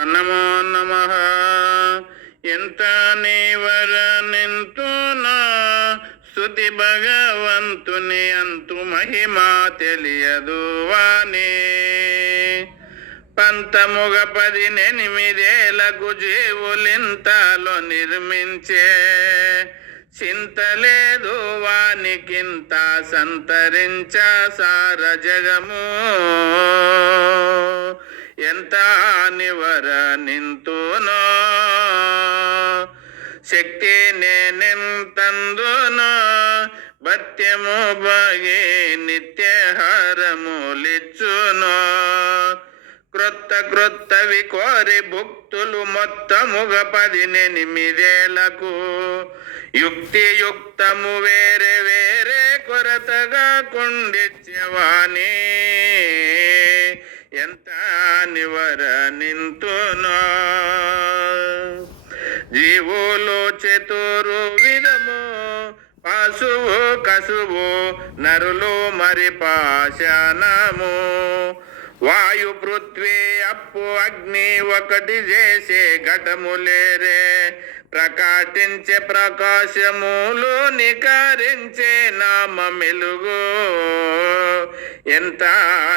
నమో నమ. ఎంత నీవరనింతునా స్థుతి భగవంతుని అంతు మహిమా తెలియదు వాణి. పంతముగ పదినెనిమిదేలకు జీవులింతలో నిర్మించే చింతలేదు వానికింత సంతరించ సార జగము. నివర నింతునో శక్తి నేనెంతందునో. భత్యము బగి నిత్యహారములిచ్చునో. క్రొత్త క్రొత్తవి కోరి భుక్తులు మొత్తముగ పదినెనిమిదేలకు యుక్తి యుక్తము వేరే వేరే కొరతగా కొండిచ్చేవాణి. ఎంత నివర నింతునో. జీవులు చతురు విధము పశువు కసువు నరులు మరి పాశనము వాయు పృథ్వీ అప్పు అగ్ని ఒకటి చేసే ఘటములేరే ప్రకాశించే ప్రకాశములు నికరించే నామ మెలుగు ఎంత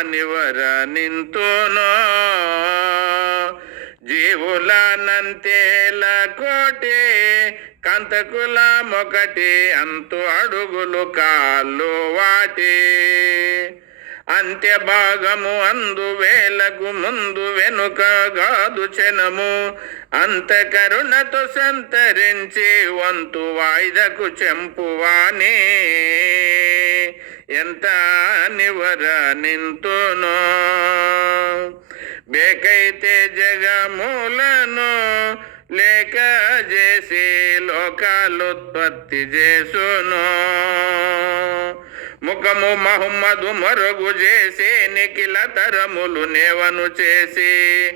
నివర నింతునో. జీవులనంతేల కోటి కంతకుల మొకటి అంతు అడుగులు కాళ్ళు వాటి. అంత్య భాగము అందు వేలకు ముందు వెనుక గాదు చెనము అంత కరుణతో సంతరించి వంతు వాయిదకు చెంపువాని. ఎంత నివర నింతునో. బేకైతే జగములను లేక చేసి లోకాలుత్పత్తి చేసును. ముఖము మహమ్మదు మరుగు చేసి నిఖిల తరములు నేవను చేసి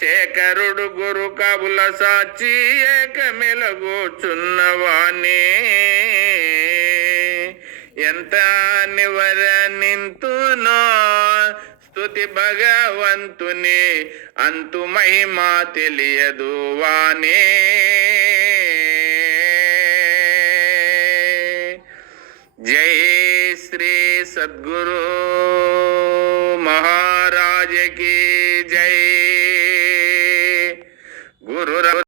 శేఖరుడు గురు కవుల సాచి ఏకమిలగూచున్నవాణి ఎంత నివర నింతునో స్తుతి భగవంతుని అంతు మహిమా తెలియదు వానే జై శ్రీ సద్గురు మహారాజకి